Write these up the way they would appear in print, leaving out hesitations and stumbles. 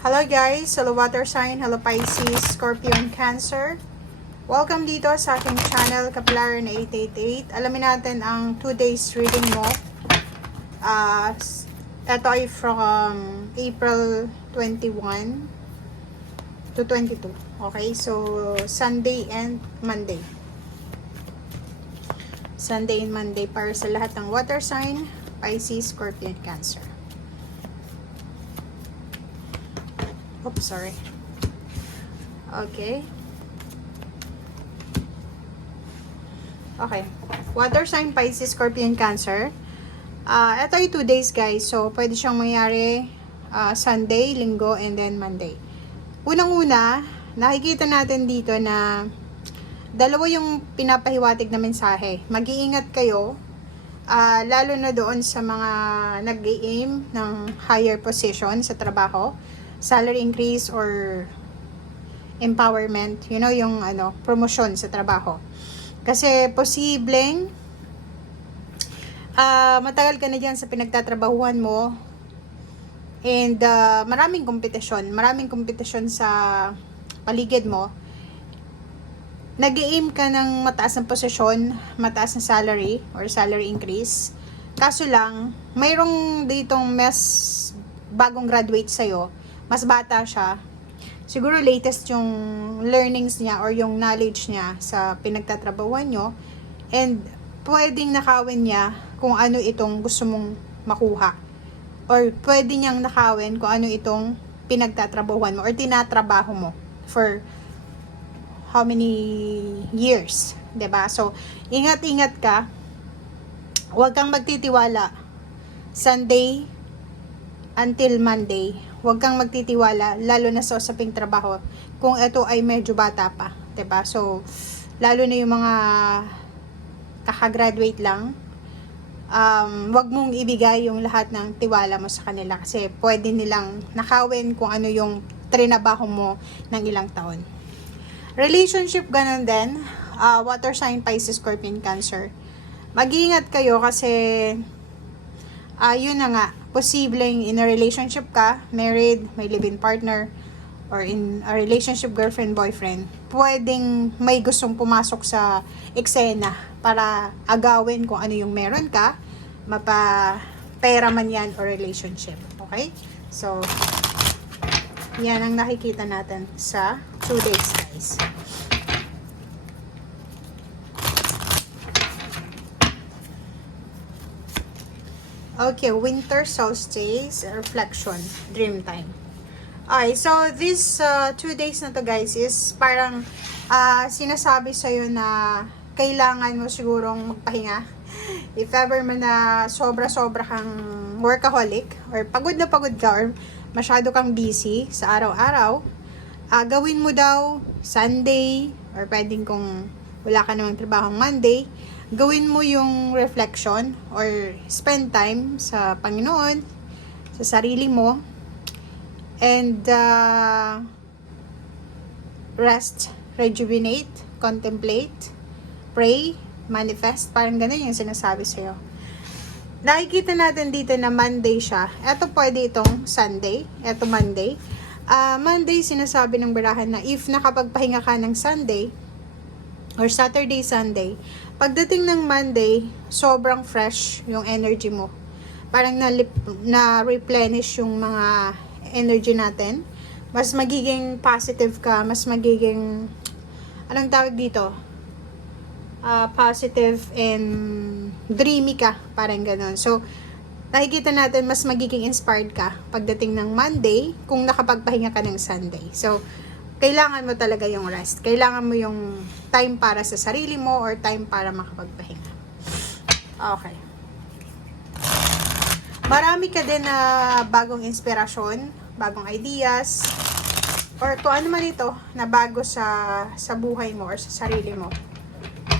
Hello guys, hello water sign, hello Pisces, Scorpio, and Cancer. Welcome dito sa aking channel, Kapalaran 888. Alamin natin ang 2 days reading mo. Ito ay from April 21 to 22. Okay, so Sunday and Monday. Sunday and Monday para sa lahat ng water sign, Pisces, Scorpio, and Cancer. Oops, sorry. Okay. Okay. Water sign, Pisces, Scorpion, Cancer. Ito ay 2 days, guys. So, pwede siyang mangyari Sunday, Linggo, and then Monday. Unang-una, nakikita natin dito na dalawa yung pinapahiwatig na mensahe. Mag-iingat kayo, lalo na doon sa mga nag-aim ng higher position sa trabaho, salary increase or empowerment, you know, yung promotion sa trabaho. Kasi posibleng matagal ka na dyan sa pinagtatrabahuan mo and maraming kompetisyon sa paligid mo. Nag-aim ka ng mataas na posisyon, mataas na salary or salary increase. Kaso lang, mayroong ditong mas bagong graduate sa'yo, mas bata siya, siguro latest yung learnings niya or yung knowledge niya sa pinagtatrabahuan nyo, and pwedeng nakawin niya kung ano itong gusto mong makuha, or pwede niyang nakawin kung ano itong pinagtatrabahuan mo or tinatrabaho mo for how many years, 'di ba? So ingat-ingat ka, huwag kang magtitiwala Sunday until Monday. Huwag kang magtitiwala, lalo na sa usaping trabaho, kung ito ay medyo bata pa, 'di ba? So, lalo na yung mga kakagraduate lang, huwag mong ibigay yung lahat ng tiwala mo sa kanila kasi pwede nilang nakawin kung ano yung trinabaho mo ng ilang taon. Relationship, ganun din. Water sign, Pisces, Scorpion, Cancer. Mag-iingat kayo kasi yun na nga, posibleng in a relationship ka, married, may live-in partner, or in a relationship, girlfriend, boyfriend, pwedeng may gustong pumasok sa eksena para agawin kung ano yung meron ka, mapapera man yan or relationship. Okay? So, yan ang nakikita natin sa 2 days, guys. Okay, winter solstice, reflection, dream time. Okay, so this 2 days na to, guys, is parang sinasabi sa'yo na kailangan mo sigurong magpahinga. If ever man na sobra-sobra kang workaholic, or pagod na pagod ka, or masyado kang busy sa araw-araw, gawin mo daw Sunday, or pwedeng kung wala ka namang trabahong Monday, gawin mo yung reflection or spend time sa Panginoon, sa sarili mo, and rest, rejuvenate, contemplate, pray, manifest. Parang ganun yung sinasabi sa'yo. Nakikita natin dito na Monday siya. Ito pwede itong Sunday, ito Monday. Monday, sinasabi ng barahan na if nakapagpahinga ka ng Sunday or Saturday, Sunday, pagdating ng Monday, sobrang fresh yung energy mo. Parang na-replenish yung mga energy natin. Mas magiging positive ka, mas magiging, anong tawag dito? Positive and dreamy ka, parang ganun. So, nakikita natin mas magiging inspired ka pagdating ng Monday kung nakapagpahinga ka ng Sunday. So, kailangan mo talaga yung rest. Kailangan mo yung time para sa sarili mo or time para makapagpahinga. Okay. Marami ka din na bagong inspirasyon, bagong ideas, or kung ano man ito na bago sa buhay mo or sa sarili mo.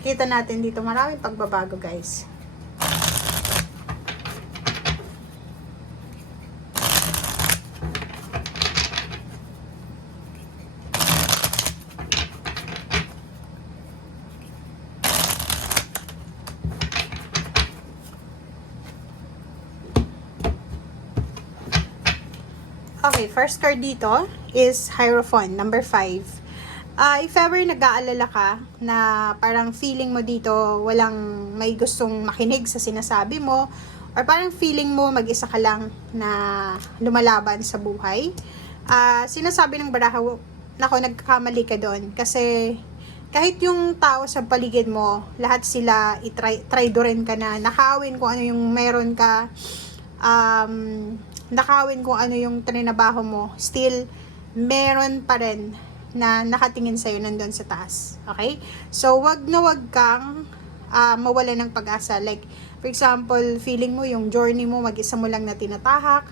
Kita natin dito maraming pagbabago, guys. Okay, first card dito is Hierophant, number 5. If ever nag-aalala ka na parang feeling mo dito walang may gustong makinig sa sinasabi mo, or parang feeling mo mag-isa ka lang na lumalaban sa buhay, sinasabi ng baraha, nako, nagkakamali ka doon. Kasi kahit yung tao sa paligid mo, lahat sila traidorin ka na, nakawin kung ano yung meron ka, nakawin kung ano yung trinabaho mo, still meron pa rin na nakatingin sa'yo nandun sa taas. Okay? So, wag na wag kang mawala ng pag-asa. Like, for example, feeling mo yung journey mo, mag-isa mo lang na tinatahak,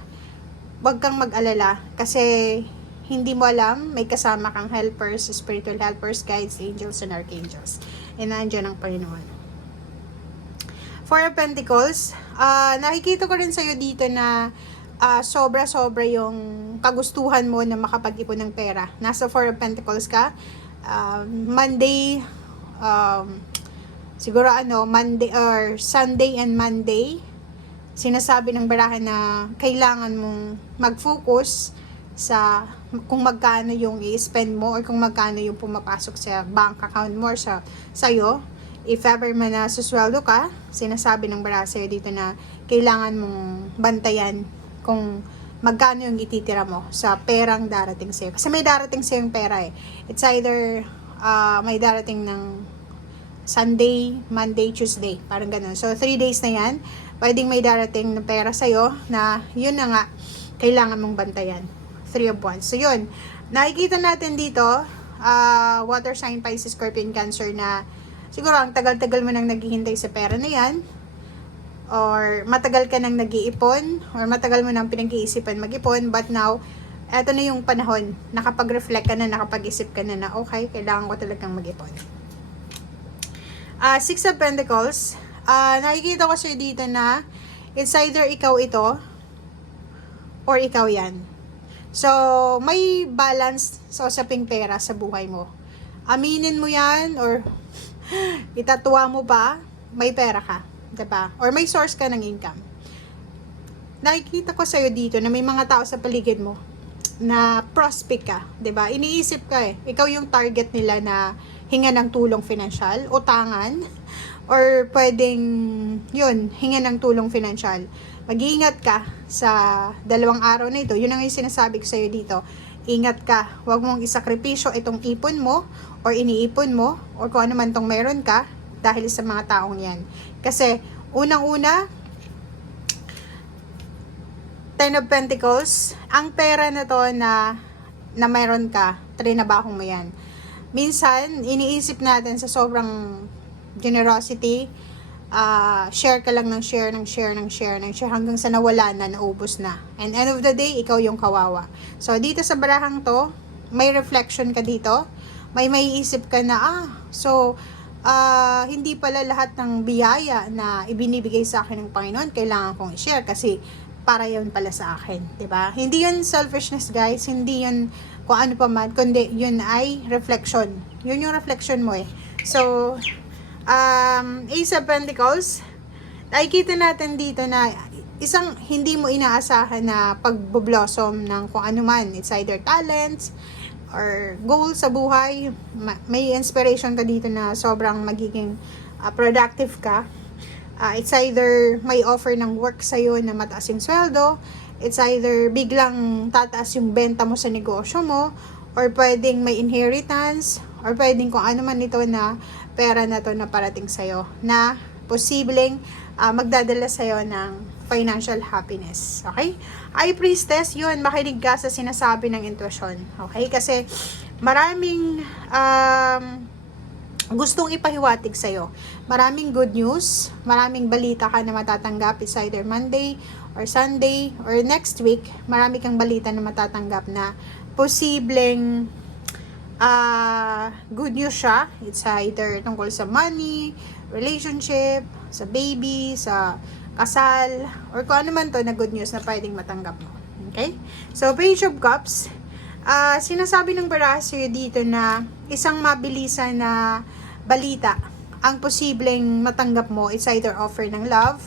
wag kang mag-alala. Kasi, hindi mo alam, may kasama kang helpers, spiritual helpers, guides, angels, and archangels. And nandiyan ang Panginoon. Four of Pentacles, nakikita ko rin sa'yo dito na sobra-sobra yung kagustuhan mo na makapag-ipon ng pera. Nasa Four of Pentacles ka, Monday, siguro Monday or Sunday and Monday, sinasabi ng baraha na kailangan mong mag-focus sa kung magkano yung i-spend mo or kung magkano yung pumapasok sa bank account mo or sa'yo. If ever man na susweldo ka, sinasabi ng baraha sa'yo dito na kailangan mong bantayan kung magkano yung ititira mo sa perang darating sa'yo. Kasi may darating sa'yo yung pera eh. It's either may darating ng Sunday, Monday, Tuesday. Parang ganun. So, 3 days na yan. Pwedeng may darating na pera sa'yo na yun na nga, kailangan mong bantayan. 3 of Wands. So, yun. Nakikita natin dito, water sign, Pisces, Scorpion, Cancer na siguro ang tagal-tagal mo nang naghihintay sa pera na yan. Or matagal ka nang nag-iipon, or matagal mo nang pinag-iisipan mag-ipon, but now, eto na yung panahon, nakapag-reflect ka na, nakapag-isip ka na okay, kailangan ko talagang mag-ipon. Six of Pentacles, nakikita ko siya dito na, it's either ikaw ito, or ikaw yan. So, may balance sa usaping pera sa buhay mo. Aminin mo yan, or itatuwa mo pa, may pera ka. Diba? Or may source ka ng income. Nakikita ko sa'yo dito na may mga tao sa paligid mo na prospect ka. Diba? Iniisip ka eh. Ikaw yung target nila na hinga ng tulong financial, utangan, or pwedeng, yun, hinga ng tulong financial. Mag-iingat ka sa 2 araw na ito. Yun ang yung sinasabi ko sa'yo dito. Ingat ka. Huwag mong isakripisyo itong ipon mo, or iniipon mo, or kung ano man tong meron ka, dahil sa mga taong yan. Kasi, unang-una, 10 of Pentacles, ang pera na to na mayroon ka, trinabahong mo yan. Minsan, iniisip natin sa sobrang generosity, share ka lang ng share hanggang sa nawala na, naubos na. And end of the day, ikaw yung kawawa. So, dito sa barahang to, may reflection ka dito, may maiisip ka na, hindi pala lahat ng biyaya na ibinibigay sa akin ng Panginoon kailangan kong i-share kasi para yun pala sa akin, 'di ba? Hindi yun selfishness, guys, hindi yun kung ano pa man, kundi yun ay reflection. Yun yung reflection mo eh. So, Ace of Pentacles, nakikita natin dito na isang hindi mo inaasahan na pagbo-blossom ng kung ano man. It's either talents or goal sa buhay. May inspiration ka dito na sobrang magiging productive ka. It's either may offer ng work sa'yo na mataas yung sweldo, it's either biglang tataas yung benta mo sa negosyo mo, or pwedeng may inheritance, or pwedeng kung ano man ito na pera na to na parating sa'yo, na posibleng magdadala sa'yo ng financial happiness. Okay? High Priestess, yun, makinig ka sa sinasabi ng intuition. Okay? Kasi maraming gustong ipahiwatig sa'yo. Maraming good news, maraming balita ka na matatanggap. It's either Monday or Sunday or next week, marami kang balita na matatanggap na posibleng good news siya. It's either tungkol sa money, relationship, sa baby, sa kasal, or kung ano man to na good news na pwedeng matanggap mo. Okay? So, Page of Cups, sinasabi ng baraha sa'yo dito na isang mabilisan na balita ang posibleng matanggap mo. It's either offer ng love,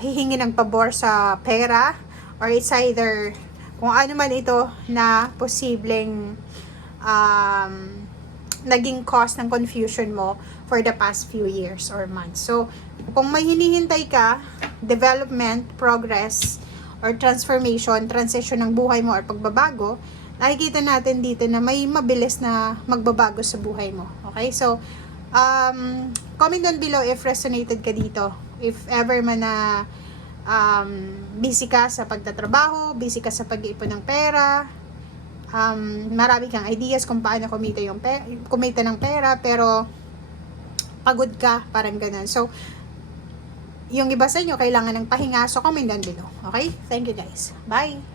hihingi ng pabor sa pera, or it's either kung ano man ito na posibleng naging cause ng confusion mo for the past few years or months. So, kung may hinihintay ka, development, progress, or transformation, transition ng buhay mo or pagbabago, nakikita natin dito na may mabilis na magbabago sa buhay mo. Okay? So, comment down below if resonated ka dito. If ever man na busy ka sa pagtatrabaho, busy ka sa pag-iipon ng pera, marami kang ideas kung paano kumita ng pera, pero pagod ka, parang ganun. So, yung iba sa inyo, kailangan ng pahinga. So, comment down below. Okay? Thank you guys. Bye!